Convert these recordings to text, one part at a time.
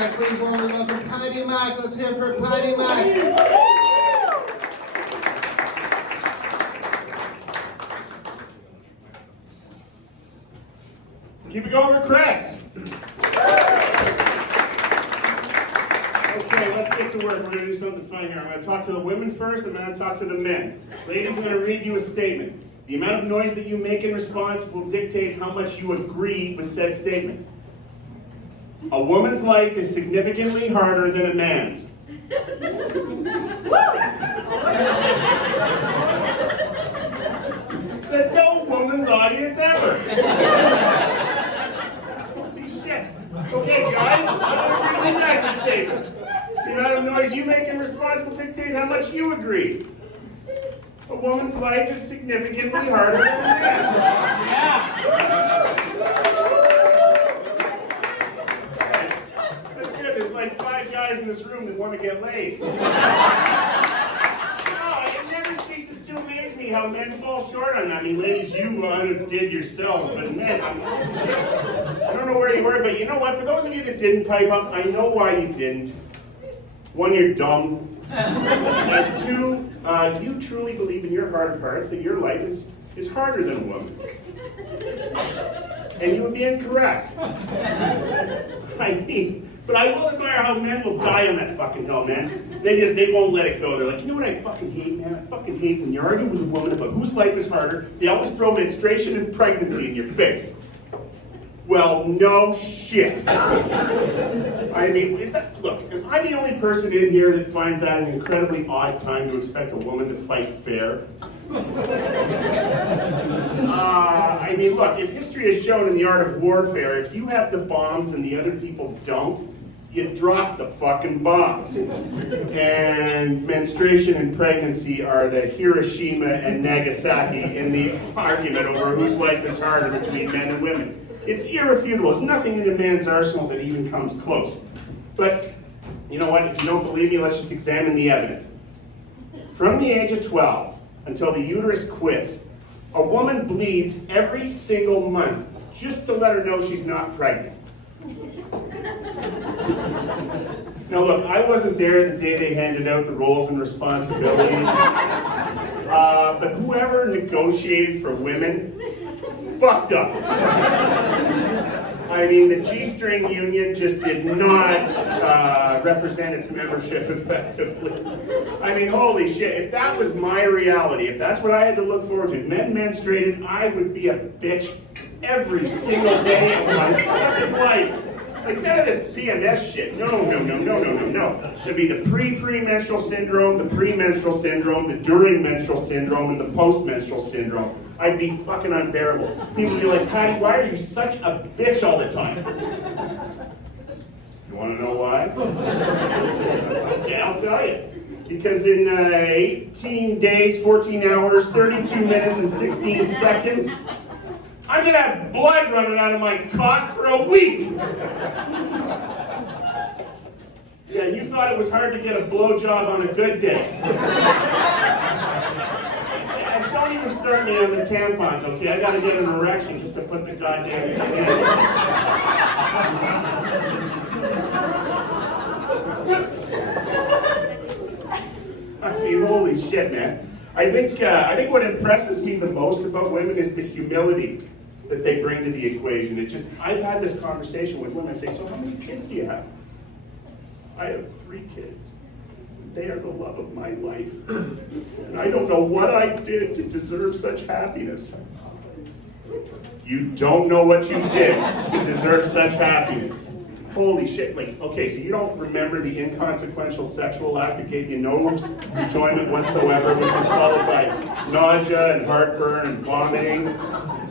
Mack. Please warmly welcome Paddy Mack. Let's hear it for Paddy Mack. Keep it going for Chris. Okay, let's get to work. We're going to do something fun here. I'm going to talk to the women first, and then I'm going to talk to the men. Ladies, I'm going to read you a statement. The amount of noise that you make in response will dictate how much you agree with said statement. A woman's life is significantly harder than a man's. Said no woman's audience ever. Holy shit. Okay, guys, I'm going to read back the statement. The amount of noise you make in response will dictate how much you agree. A woman's life is significantly harder than a man's. That's good. There's like 5 guys in this room that want to get laid. It never ceases to amaze me how men fall short on that. I mean, ladies, you did yourselves, but men, I don't know where you were, but you know what? For those of you that didn't pipe up, I know why you didn't. 1, you're dumb. And 2, you truly believe in your heart of hearts that your life is harder than a woman's. And you would be incorrect. I mean, but I will admire how men will die on that fucking hill, man. They won't let it go. They're like, you know what I fucking hate, man? I fucking hate when you argue with a woman about whose life is harder. They always throw menstruation and pregnancy in your face. Well, no shit. I mean, look, am I the only person in here that finds that an incredibly odd time to expect a woman to fight fair? I mean, look, if history has shown in the art of warfare, if you have the bombs and the other people don't, you drop the fucking bombs. And menstruation and pregnancy are the Hiroshima and Nagasaki in the argument over whose life is harder between men and women. It's irrefutable. There's nothing in a man's arsenal that even comes close. But, you know what? If you don't believe me, let's just examine the evidence. From the age of 12 until the uterus quits, a woman bleeds every single month just to let her know she's not pregnant. Now look, I wasn't there the day they handed out the roles and responsibilities, but whoever negotiated for women fucked up. I mean, the G-string union just did not represent its membership effectively. I mean, holy shit, if that was my reality, if that's what I had to look forward to, if men menstruated, I would be a bitch every single day of my fucking life. Like, none of this PMS shit. No. There'd be the pre-premenstrual syndrome, the premenstrual syndrome, the during menstrual syndrome, and the post-menstrual syndrome. I'd be fucking unbearable. People would be like, Paddy, why are you such a bitch all the time? You want to know why? Yeah, I'll tell you. Because in 18 days, 14 hours, 32 minutes, and 16 seconds, I'm going to have blood running out of my cock for a week. Yeah, you thought it was hard to get a blowjob on a good day. Don't even start me on the tampons, okay? I gotta get an erection just to put the goddamn thing in. I mean, holy shit, man. I think what impresses me the most about women is the humility that they bring to the equation. I've had this conversation with women. I say, so how many kids do you have? I have 3 kids. They are the love of my life. And I don't know what I did to deserve such happiness. You don't know what you did to deserve such happiness. Holy shit, okay, so you don't remember the inconsequential sexual act that gave you no enjoyment whatsoever, which was followed by nausea and heartburn and vomiting.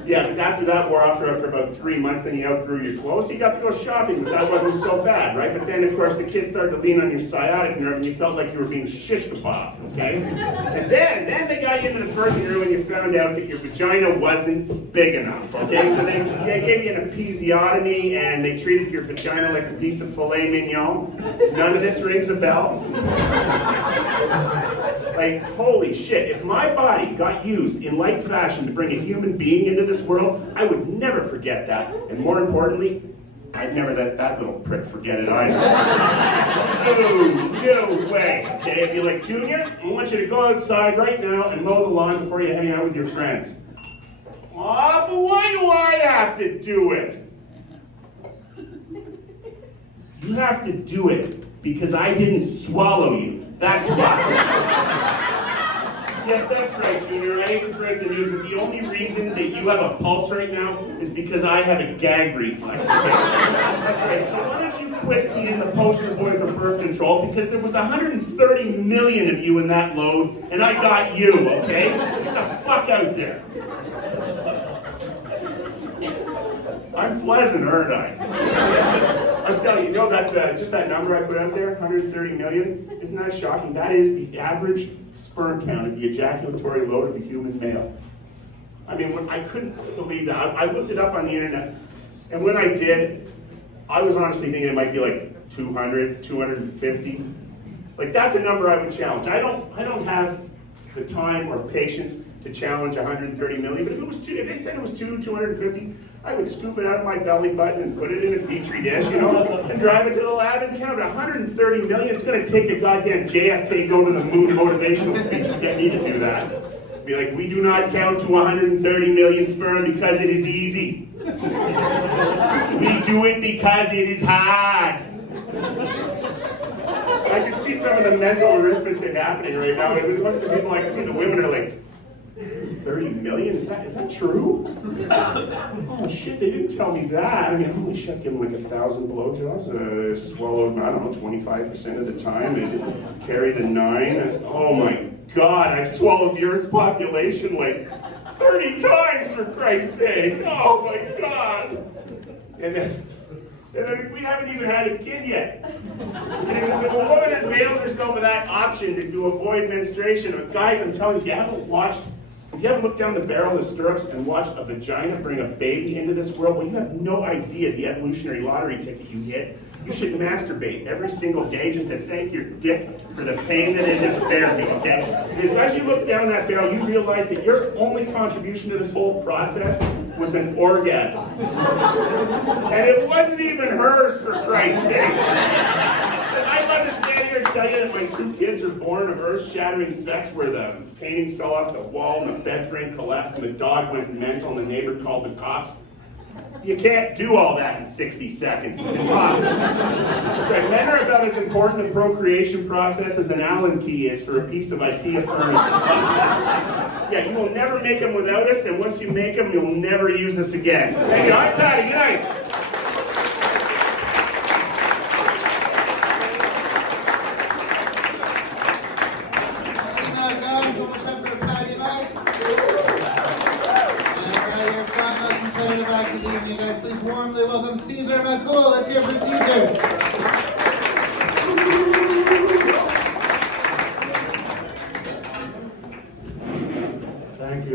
Yeah, but after that wore off after about 3 months, then you outgrew your clothes, so you got to go shopping, but that wasn't so bad, right? But then, of course, the kids started to lean on your sciatic nerve, and you felt like you were being shish kebabbed, okay? And then they got you into the birthing room, and you found out that your vagina wasn't big enough, okay? So they gave you an episiotomy, and they treated your vagina like a piece of filet mignon. None of this rings a bell? Like, holy shit, if my body got used in like fashion to bring a human being into this world, I would never forget that. And more importantly, I'd never let that little prick forget it either. No way. Okay, I'd be like, Junior, I want you to go outside right now and mow the lawn before you hang out with your friends. Aw, but why do I have to do it? You have to do it because I didn't swallow you. That's why. Yes, that's right, Junior. I hate to break the news, but the only reason that you have a pulse right now is because I have a gag reflex. Okay? That's right. So why don't you quit being the poster boy for birth control? Because there was 130 million of you in that load, and I got you. Okay? Get the fuck out there. I'm pleasant, aren't I? I'm telling you, that's just that number I put out there, 130 million. Isn't that shocking? That is the average sperm count of the ejaculatory load of a human male. I mean, I couldn't believe that. I looked it up on the internet, and when I did, I was honestly thinking it might be like 200, 250. Like, that's a number I would challenge. I don't have the time or patience to challenge 130 million, but if they said it was 250, I would scoop it out of my belly button and put it in a petri dish, and drive it to the lab and count it. 130 million, it's gonna take a goddamn JFK go to the moon motivational speech to get me to do that. Be like, we do not count to 130 million sperm because it is easy. We do it because it is hard. I can see some of the mental arithmetic happening right now. Amongst the people I can see, the women are like, 30 million? Is that true? Oh shit, they didn't tell me that. I mean, holy shit, I give them like 1,000 blowjobs. Swallowed, I don't know, 25% of the time. And carried a 9. Oh my God, I've swallowed the Earth's population like 30 times, for Christ's sake. Oh my God. And then we haven't even had a kid yet. And it was like, a woman avails herself of that option to avoid menstruation. But guys, I'm telling you, if you haven't looked down the barrel of the stirrups and watched a vagina bring a baby into this world, well, you have no idea the evolutionary lottery ticket you hit. You should masturbate every single day just to thank your dick for the pain that it has spared you, okay? Because as you look down that barrel, you realize that your only contribution to this whole process was an orgasm. And it wasn't even hers, for Christ's sake. I'd love to stand here and tell you that my 2 kids are born of earth-shattering sex where the paintings fell off the wall and the bed frame collapsed and the dog went mental and the neighbor called the cops. You can't do all that in 60 seconds. It's impossible. That's right. Men are about as important a procreation process as an Allen key is for a piece of IKEA furniture. Yeah, you will never make them without us, and once you make them, you'll never use us again. Thank you. I'm Paddy. Good night. Guys, one more time for Paddy Mack. And right here, front, most competitive acting evening, guys. Please warmly welcome Caesar Macdonald. Let's hear for Caesar.